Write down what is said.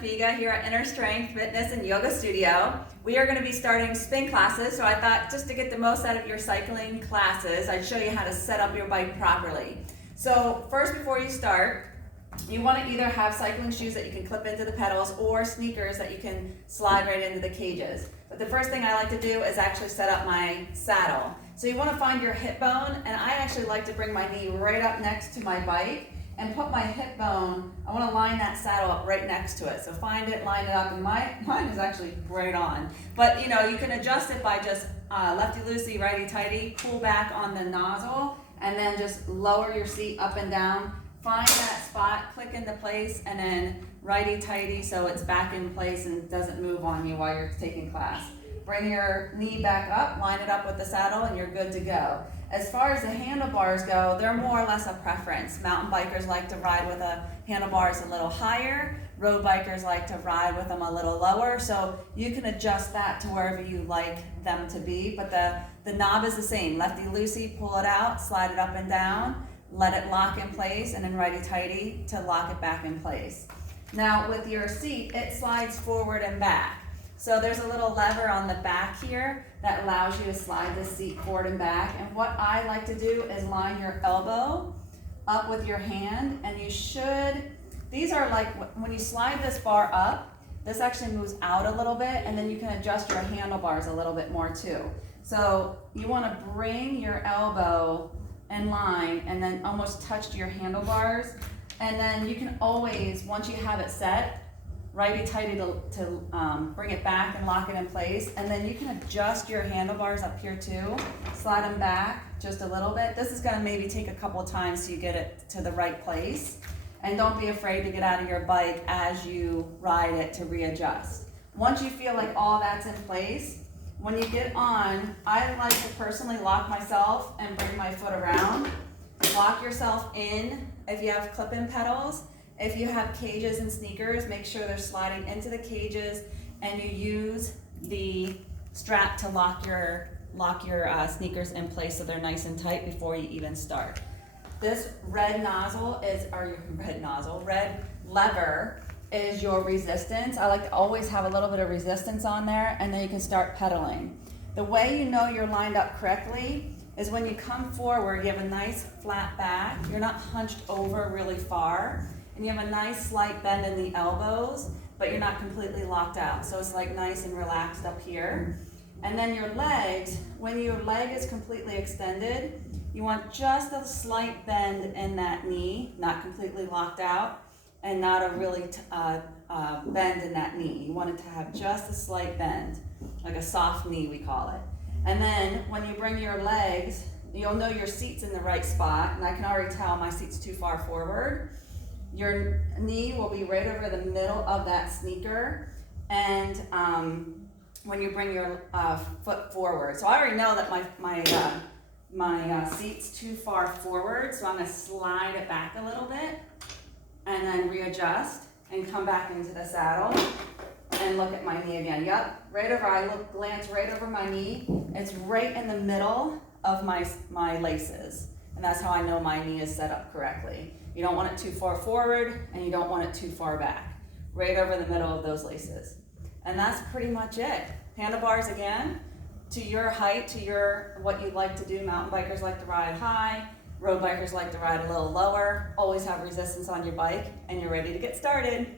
Piga here at Inner Strength Fitness and Yoga Studio. We are going to be starting spin classes, so I thought just to get the most out of your cycling classes, I'd show you how to set up your bike properly. So first, before you start, you want to either have cycling shoes that you can clip into the pedals or sneakers that you can slide right into the cages. But the first thing I like to do is actually set up my saddle. So you want to find your hip bone, and I actually like to bring my knee right up next to my bike and put my hip bone, I want to line that saddle up right next to it. So find it, line it up, and mine is actually right on. But you know, you can adjust it by just lefty-loosey, righty-tighty, pull back on the nozzle, and then just lower your seat up and down. Find that spot, click into place, and then righty-tighty so it's back in place and doesn't move on you while you're taking class. Bring your knee back up, line it up with the saddle, and you're good to go. As far as the handlebars go, they're more or less a preference. Mountain bikers like to ride with the handlebars a little higher. Road bikers like to ride with them a little lower. So you can adjust that to wherever you like them to be. But the knob is the same. Lefty-loosey, pull it out, slide it up and down, let it lock in place, and then righty-tighty to lock it back in place. Now with your seat, it slides forward and back. So there's a little lever on the back here that allows you to slide the seat forward and back. And what I like to do is line your elbow up with your hand, and you should, these are like, when you slide this bar up, this actually moves out a little bit, and then you can adjust your handlebars a little bit more too. So you want to bring your elbow in line and then almost touch your handlebars. And then you can always, once you have it set, righty-tighty to bring it back and lock it in place. And then you can adjust your handlebars up here too. Slide them back just a little bit. This is gonna maybe take a couple times so you get it to the right place. And don't be afraid to get out of your bike as you ride it to readjust. Once you feel like all that's in place, when you get on, I like to personally lock myself and bring my foot around. Lock yourself in if you have clip-in pedals. If you have cages and sneakers, make sure they're sliding into the cages, and you use the strap to lock your sneakers in place so they're nice and tight before you even start. This red lever is your resistance. I like to always have a little bit of resistance on there, and then you can start pedaling. The way you know you're lined up correctly is when you come forward, you have a nice flat back, you're not hunched over really far, and you have a nice slight bend in the elbows, but you're not completely locked out. So it's like nice and relaxed up here. And then your legs, when your leg is completely extended, you want just a slight bend in that knee, not completely locked out, and not a really bend in that knee. You want it to have just a slight bend, like a soft knee we call it. And then when you bring your legs, you'll know your seat's in the right spot, and I can already tell my seat's too far forward. Your knee will be right over the middle of that sneaker, and when you bring your foot forward. So I already know that my seat's too far forward, so I'm going to slide it back a little bit, and then readjust, and come back into the saddle, and look at my knee again. Yep, right over, glance right over my knee. It's right in the middle of my laces, and that's how I know my knee is set up correctly. You don't want it too far forward, and you don't want it too far back. Right over the middle of those laces. And that's pretty much it. Handlebars again, to your height, to what you like to do. Mountain bikers like to ride high. Road bikers like to ride a little lower. Always have resistance on your bike, and you're ready to get started.